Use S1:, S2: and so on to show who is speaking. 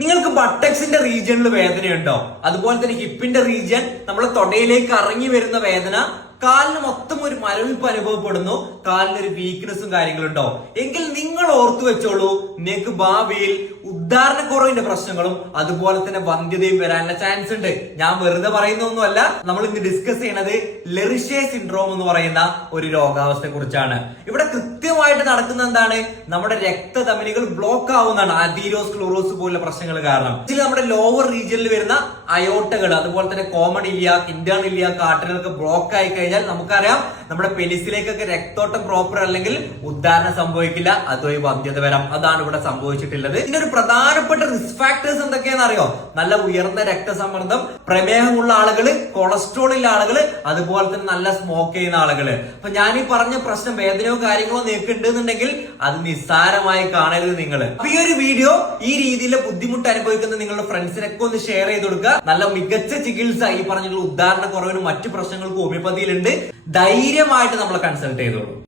S1: നിങ്ങൾക്ക് ബട്ടക്സിന്റെ റീജിയനിൽ വേദനയുണ്ടോ? അതുപോലെ തന്നെ ഹിപ്പിന്റെ റീജിയൻ നമ്മുടെ തൊടയിലേക്ക് ഇറങ്ങി വരുന്ന വേദന കാലിന് മൊത്തം ഒരു മരവിപ്പ് അനുഭവപ്പെടുന്നു. കാലിന് ഒരു വീക്ക്നെസ്സും കാര്യങ്ങളുണ്ടോ? എങ്കിൽ നിങ്ങൾ ഓർത്തു വെച്ചോളൂ നിങ്ങൾക്ക് ഭാവിയിൽ ഉദ്ധാരണക്കുറവിന്റെ പ്രശ്നങ്ങളും അതുപോലെ തന്നെ വന്ധ്യതയും വരാനുള്ള ചാൻസ് ഉണ്ട്. ഞാൻ വെറുതെ പറയുന്നൊന്നുമല്ല നമ്മൾ ഇന്ന് ഡിസ്കസ് ചെയ്യണത് ലെറിഷേ സിൻഡ്രോം എന്ന് പറയുന്ന ഒരു രോഗാവസ്ഥയെ കുറിച്ചാണ് ഇവിടെ കൃത്യമായിട്ട് നടക്കുന്ന എന്താണ്? നമ്മുടെ രക്തധമനികൾ ബ്ലോക്ക് ആവുന്നതാണ് അതീരോസ്ക്ലോറോസ് പോലുള്ള പ്രശ്നങ്ങൾ കാരണം. ഇതിൽ നമ്മുടെ ലോവർ റീജിയനിൽ വരുന്ന അയോട്ടകൾ അതുപോലെ തന്നെ കോമൺ ഇല്ല ഇന്റേൺ ഇല്ല കാട്ടുകളൊക്കെ ബ്ലോക്ക് ആയി കഴിഞ്ഞാൽ നമുക്കറിയാം നമ്മുടെ പെലിസിലേക്കൊക്കെ രക്തോട്ടം പ്രോപ്പർ അല്ലെങ്കിൽ ഉദ്ധാരണം സംഭവിക്കില്ല. അതുവഴി വന്ധ്യത വരാം. അതാണ് ഇവിടെ സംഭവിച്ചിട്ടുള്ളത്. ഇതിന്റെ ഒരു പ്രധാനപ്പെട്ട റിസ്ക് ഫാക്ടേഴ്സ് എന്തൊക്കെയാണെന്ന് അറിയോ? നല്ല ഉയർന്ന രക്തസമ്മർദ്ദം പ്രമേഹമുള്ള ആളുകൾ കൊളസ്ട്രോൾ ഉള്ള ആളുകൾ അതുപോലെ തന്നെ നല്ല സ്മോക്ക് ചെയ്യുന്ന ആളുകൾ. അപ്പൊ ഞാൻ ഈ പറഞ്ഞ പ്രശ്നം വേദനയോ കാര്യങ്ങളോ നിൽക്കുന്നുണ്ടെന്നുണ്ടെങ്കിൽ അത് നിസ്സാരമായി കാണരുത് നിങ്ങൾ അപ്പൊ ഈ ഒരു വീഡിയോ ഈ രീതിയിൽ ബുദ്ധിമുട്ട് അനുഭവിക്കുന്ന നിങ്ങളുടെ ഫ്രണ്ട്സിനൊക്കെ ഒന്ന് ഷെയർ ചെയ്ത് കൊടുക്കുക. നല്ല മികച്ച ചികിത്സ ഈ പറഞ്ഞിട്ടുള്ള ഉദാഹരണ കുറവിനും മറ്റു പ്രശ്നങ്ങൾക്കും ഹോമിയോപ്പതിയിലുണ്ട് ധൈര്യമായിട്ട് നമ്മൾ കൺസൾട്ട് ചെയ്തോളൂ.